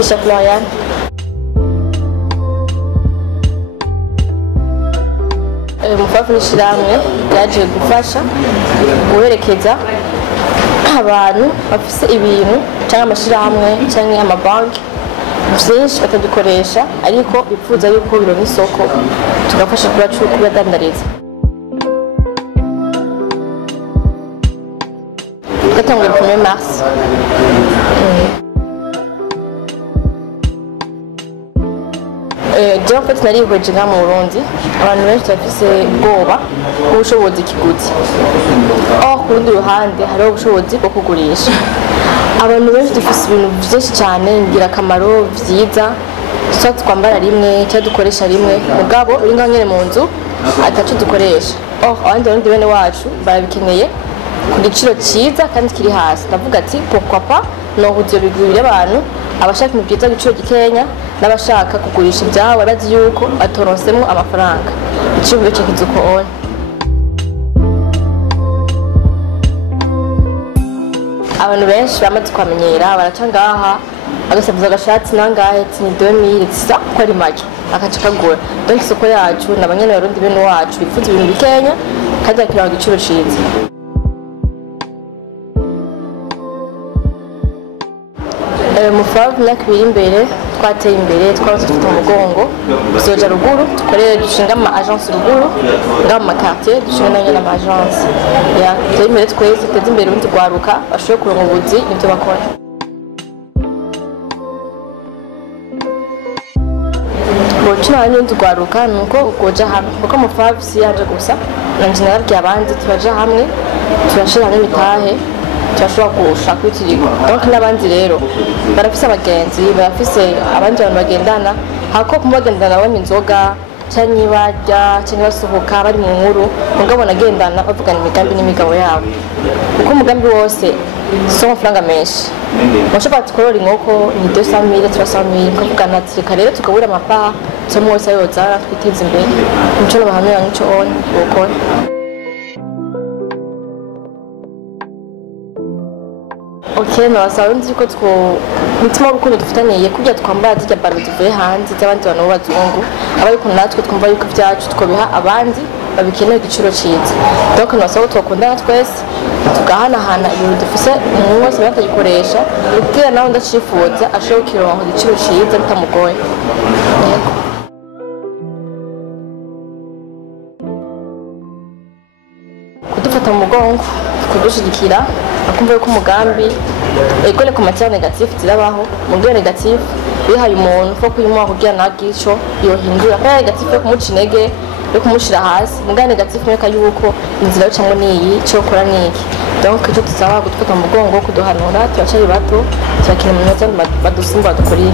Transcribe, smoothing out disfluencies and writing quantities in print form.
Mugisha Florian. Umufavu n'ishirahamwe yaje gufasha guherekeza abantu bafise ibintu cyangwa amashirahamwe cyangwa amabanki byinshi batadukoresha ariko bipfuza yuko bironka isoko tugafasha kubadandariza. Twatanguye le 1er mars. En fait narihweje nga mu Burundi abantu benshi bafise ubwoba ubushobozi kiguzi ku rundi ruhande hariho ubushobozi bwo kugurisha. Abantu benshi dufise ibintu byinshi cyane ngirakamaro vyiza twambara rimwe cyangwa dukoresha rimwe mugabo uri nga nyene mu nzu ataco dukoresha. Abandi barundi bene wacu barabikeneye ku giciro cyiza kandi kiri hasi. Ndavuga ati pourquoi pas nohuze bigurira abantu abashaka mu byiza giciro gikenya n'abashaka kugurisha ibyawe bazi yuko atoronsemo amafaranga icyo cyo kizuko on. Abantu benshi bamaze kwamenyera baraca ngaha agasabuza agashati nangahe ni 2000 tsa ko ari make akaca kagura. Donc isoko yacu nabanyene barundi bene wacu bifuza ibintu bikenya kandi akira igiciro cyiza. Umufavu nakubira imbere twateye imbere twaronse dufite umugongo tuzoja ruguru dukorere dushinga ama agence ruguru ngama quartier dushinga nayo n'ama agence ya teye imbere twese teze imbere undi gwaruka bashoye kuronka ubuzi nivyo bakora. Bocina n'undi gwaruka nuko ugoja hamwe kuko umufavu si yaje gusa nanje narabwiye abandi tubaja hamwe turashira hamwe bitahe turashobora gushaka kwitirigo. Donc n'abandi rero barafise abagenzi barafise abandi bantu bagendana hako kumubagendana banywa inzoga cyangwa barya cyangwa basohoka bari mu nkuru mugabo nagendana bavugana imigambi n'imigabo yabo kuko umugambi wose so amafaranga menshi. Bashobora tukorora inkoko ni 200,000 300,000 kuvugana ati reka rero tukabura amapa cyo mwese yoza twiteza imbere nico nabahamira nico on gukora. Nabasaba nzi ko mutima w'urukundo dufitaniye kujya twambara zijya baro tuvuye hanze z'abandi bantu b'abazungu abariko natwe twumva yuko ibyacu twobiha abandi babikeneye igiciro cyiza. Donc nabasaba ko twakundana twese tugahanahana ibintu dufise umuntu wese batagikoresha ubwira nawe ndacifuza ashobora kuronka igiciro cyiza bitamugoye. Kudufata mu mugongo kudushigikira akumva yuko umugambi ekole ku matière négative zirabaho mu byo négative bihaye umuntu fo kuyimuha kugira nagico yohindura pa négative yo kumuca intege yo kumushira hasi muga négative meka yuko inzira yo cyangwa niyi cyo kora niki. Donc icyo tusaba gutufata mu mugongo kuduhanura turacari bato turakina mu neza badusumba dukuriye.